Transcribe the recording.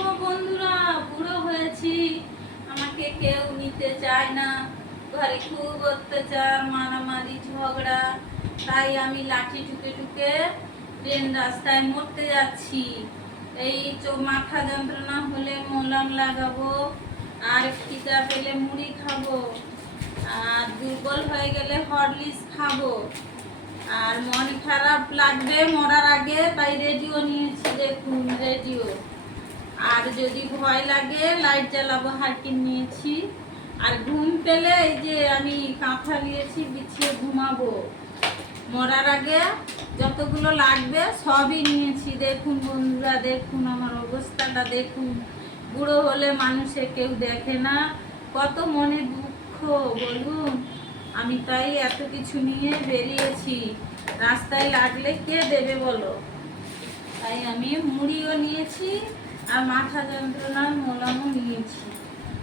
দেখো বন্ধুরা, বুড়ো হয়েছি। আমাকে কেউ নিতে চায় না। ঘরে খুব অত্যাচার, মারামারি, ঝগড়া। তাই আমি লাঠি টুকে টুকে ট্রেন রাস্তায় মরতে যাচ্ছি। এই মাথা যন্ত্রণা হলে মলম লাগাবো, আর খিদা পেলে মুড়ি খাব, আর দুর্বল হয়ে গেলে হরলিক্স খাব। আর মন খারাপ লাগবে মরার আগে, তাই রেডিও নিয়েছি দেখুন, রেডিও। আর যদি ভয় লাগে, লাইট জ্বালাবো, হারকিন নিয়েছি। আর ঘুম পেলে এই যে আমি কাঁথা নিয়েছি বিছিয়ে ঘুমাবো। মরার আগে যতগুলো লাগবে সবই নিয়েছি। দেখুন বন্ধুরা, দেখুন আমার অবস্থাটা, দেখুন। বুড়ো হলে মানুষে কেউ দেখে না। কত মনে দুঃখ, বলুন। আমি তাই এত কিছু নিয়ে বেরিয়েছি। রাস্তায় লাগলে কে দেবে বলো? তাই আমি মুড়িও নিয়েছি আর মাথা যন্ত্রণার মলমও নিয়েছি।